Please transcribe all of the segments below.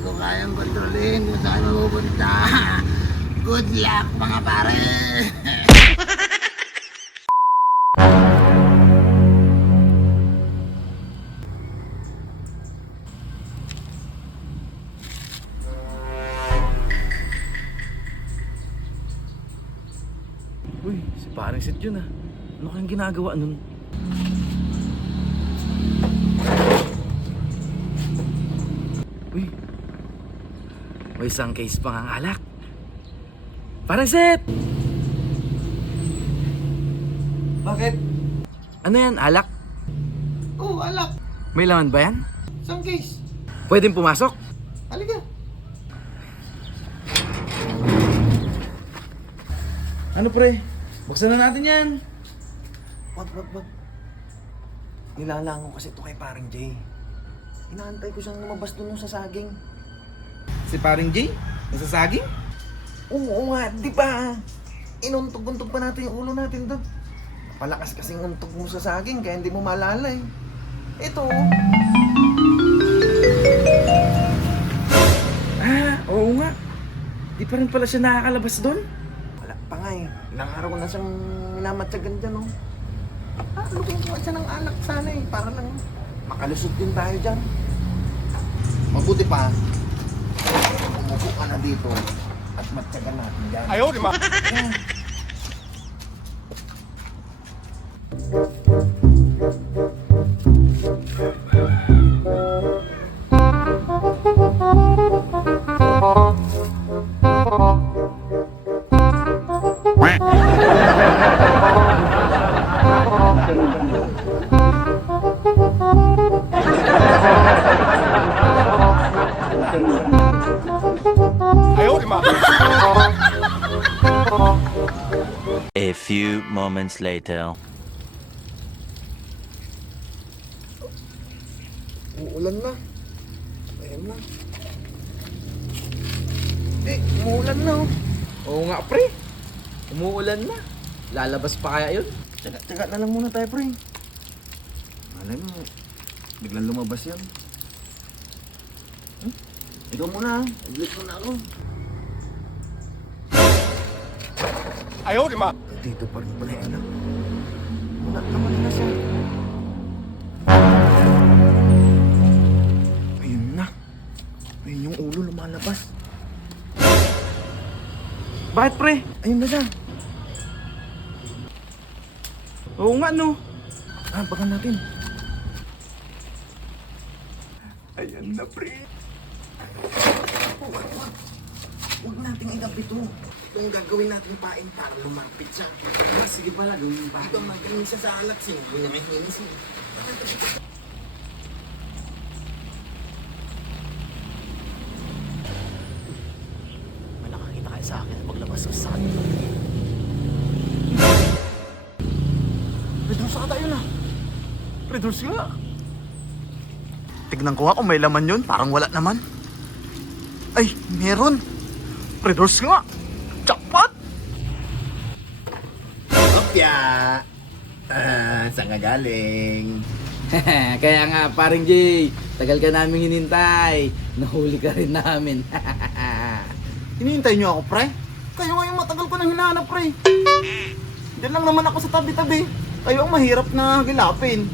ko kayang kontrolin kung saan mapupunta. Good luck mga pare! Uy, si parang Sid yun ah. Ano kayang ginagawa nun? Uy, may isang case pang ang alak. Parang Sid! Bakit? Ano yan, alak? Oh, alak! May laman ba yan? Isang case. Pwedeng pumasok? Halika. Ano pre? Buksan na natin yan. Wag. Nilalango kasi ito kay paring Jay. Inaantay ko siyang lumabas dun sa saging. Si paring Jay? Nasa saging? Oo nga, di ba? Inuntog-untog pa natin yung ulo natin doon. Palakas kasing untog mo sa saging kaya hindi mo maalala eh. Ito. Ah, oo nga. Di pa rin pala siya nakakalabas doon. Wala pa nga eh. Ilang araw ko na siyang minamatsagan dyan oh. Lukin ko siya ng alak sana eh. Para lang makalusot din tayo dyan. Mabuti pa. Umupo ka na dito at matsagan natin dyan. Ayaw, di ba? Ayaw, di ba? A few moments later. Uulan na. Ayan na. Umuulan na oh. Oo nga pre. Umuulan na. Lalabas pa kaya yun? Tsaga na lang muna tayo, pre. Malay mo, biglang lumabas yan. Ikaw muna, i-blitz mo na ako. Ayaw, di ba? Dito pa rin pala yan. Wala naman na siya. Ayun na. Ayun yung ulo lumalabas. Bakit pre? Ayun na siya. Oo nga no. Baka natin. Ayan na pre. Huwag nating igabi ito. Ito ang gagawin natin pain para lumapit siya. Sige pala, gawin pa. Ito magaling siya sa alak. Hindi na mahinis eh. May nakakita kayo sa akin paglabas ko sa akin. Pedro, saan tayo na? Pre-doors nga. Tignan ko nga kung may laman yun. Parang wala naman. Ay, meron. Pre-doors nga. Jackpot! Opya! Saan ka galing? Kaya nga paring Jay, tagal ka namin hinintay. Nahuli ka rin namin. Hinihintay niyo ako, pre? Kayo nga yung matagal ko nang hinahanap, pre. Diyan lang naman ako sa tabi-tabi. Kayo ang mahirap na gilapin.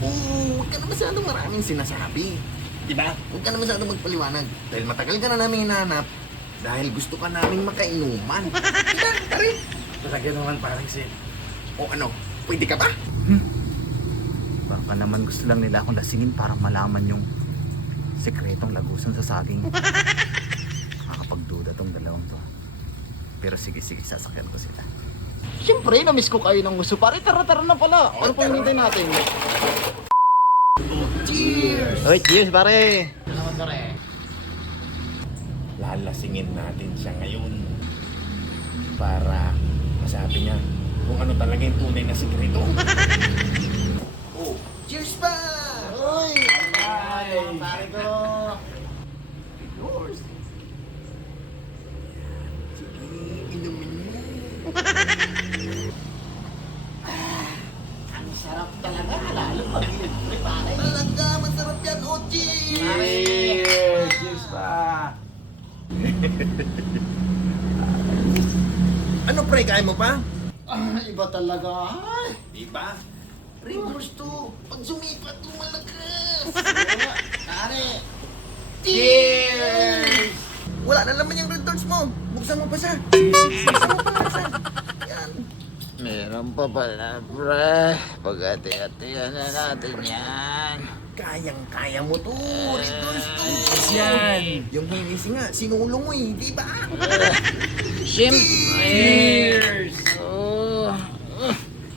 Oo, huwag ka na masyadong maraming sinasabi. Diba? Huwag ka na masyadong magpaliwanag. Dahil matagal ka na namin hinahanap. Dahil gusto ka namin makainuman. Diba, pare? Talaga naman paring Sid. O ano, pwede ka ba? Baka naman gusto lang nila akong lasingin para malaman yung sekretong lagusan sa saging. Nakakapagduda tong dalawang to. Pero sige, sasakyan ko sila. Siyempre, na-miss ko kayo ng gusto. Pare, tara na pala. Ano pang hinintay natin? Cheers! Hoy, cheers pare! Salamat, pare. Lalasingin natin siya ngayon para masabi niya kung ano talaga yung tunay na sikreto. Oh, cheers pa! Hoy! Ay, pare ko! Yours! Sige, inumin mo. Ang sarap talaga. Lalo pag libre, pare. Talaga, masarap yan, oh, cheers! Cheers! Cheers pa! pre? Kaya mo pa? Iba talaga. Ay, Diba? pre, gusto. Pag sumipat, lumalakas. Pare. Cheers! Wala na naman yung red doors mo. Buksan mo pa siya. Buksan mo pa buksan. Yan. Meron pa pala, pre. Pag-ati-atihan na natin yan. Kayang-kaya mo to. Red doors to. Yan. Yung Hennessy nga, sinulong mo eh. Diba? Cheers! Oh.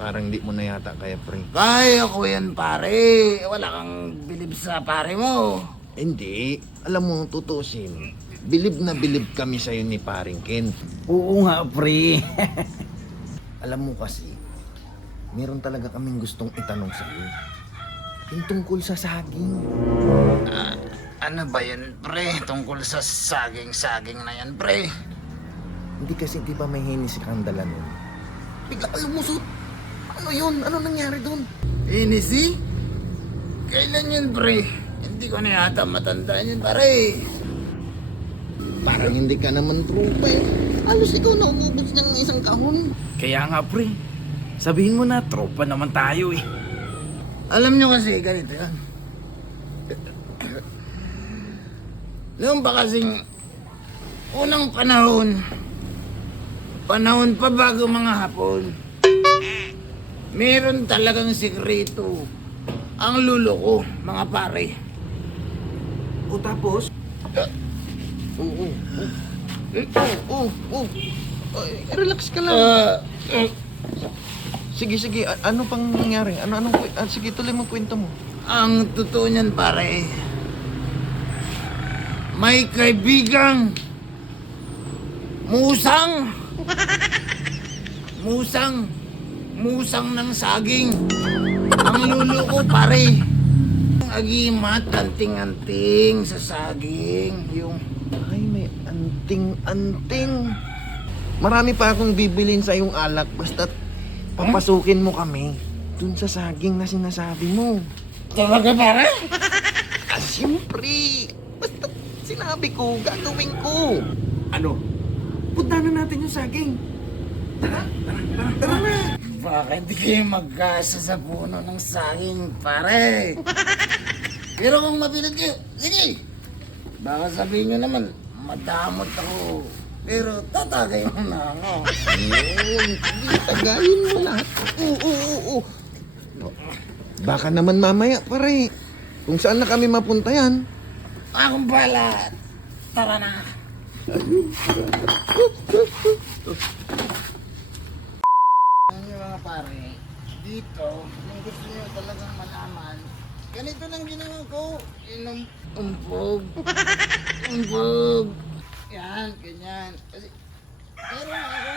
Parang di mo na yata kaya, pre. Kaya ko yan, pare. Wala kang bilib sa pare mo. Hindi. Alam mo, tutusin. Bilib na bilib kami sa'yo ni Paring Ken. Oo nga, pre. Alam mo kasi, meron talaga kaming gustong itanong sa'yo. Yung tungkol sa saging. Ano ba yan, pre? Tungkol sa saging-saging na yan, pre. Hindi kasi di ba may Hennessy kang dala nun? Bigla ka lumusot. Ano yun? Ano nangyari dun? Hennessy? Kailan yun, pre? Hindi ko na yata matandaan yun, pare. Parang hindi ka naman trupa eh. Halos ikaw na umubos ng isang kahon. Kaya nga, pre. Sabihin mo na, tropa naman tayo eh. Alam nyo kasi, ganito yan. Noong pa kasing unang panahon pa bago mga Hapon, meron talagang sikreto ang lulo ko, mga pare. O tapos? Oo. Ay, relax ka lang. Sige, ano pang nangyari? Sige, tuloy mo kwento mo. Ang totoo niyan, pare, may kaibigang musang ng saging. Ang lulo ko, pare. Agimat, anting-anting sa saging. Yung Ay, may anting-anting. Marami pa akong bibilin sa yung alak. Basta papasukin mo kami dun sa saging na sinasabi mo. talaga, pare? Siyempre. Basta sinabi ko, gagawin ko. Ano? Punta na natin yung saging. Tara na. Baka hindi kayo mag-asa sa puno ng saging, pare. Pero kung mapilit kayo, sige. Baka sabihin nyo naman, madamot ako. Pero tatagay mo na ako. Tagayin mo lahat. Oo. Baka naman mamaya, pare. Kung saan na kami mapunta yan. Akong bala. Tara na. Ano mga pare, dito, kung gusto nyo talagang malaman, ganito lang ginawa ko. Umpog. Yan, ganyan. Kasi, pero ako,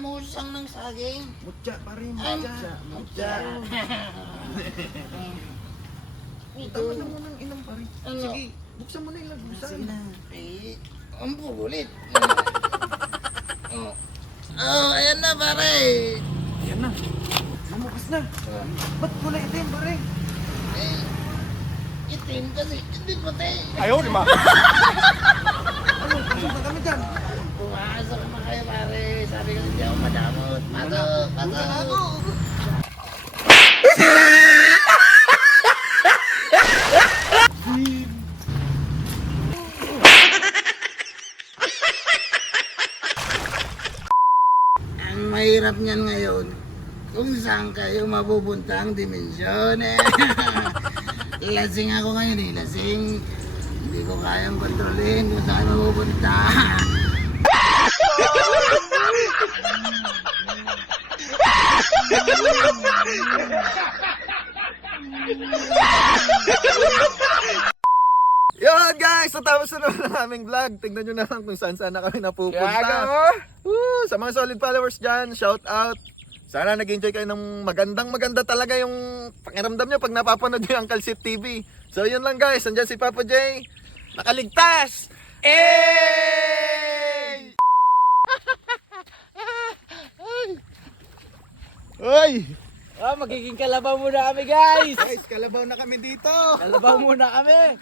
musang ng saging. Mutya, pare. Mutya. Tama na mo ng inom, pare. Ano? Sige, buksan mo na yung lagusan. Sige na. Eh, umpog ulit. Ayan na, pare. Yan na. Lumukas na. Ba't kulay itim, pare? Eh, itim kasi, hindi puti. Ano? Pasok na kami dyan. Pumasok na kayo, pare. Sabi ko hindi ako madamot. Pasok. Ang mahirap niyan ngayon, kung saan kayo mapupunta ang dimensyon eh. Lasing ako ngayon eh, lasing. Hindi ko kayang kontrolin kung saan mapupunta. Yun guys, natapos na naman ang aming vlog. Tingnan nyo na lang kung saan na kami napupunta. Sa mga solid followers dyan, shout out. Sana nag-enjoy kayo ng maganda talaga yung pakiramdam nyo pag napapanood nyo yung Uncle Sit TV. So yun lang guys, andyan si Papa J. Nakaligtas! Hey! Hoy! Magiging kalabaw muna kami, guys! Guys, kalabaw na kami dito! Kalabaw muna kami!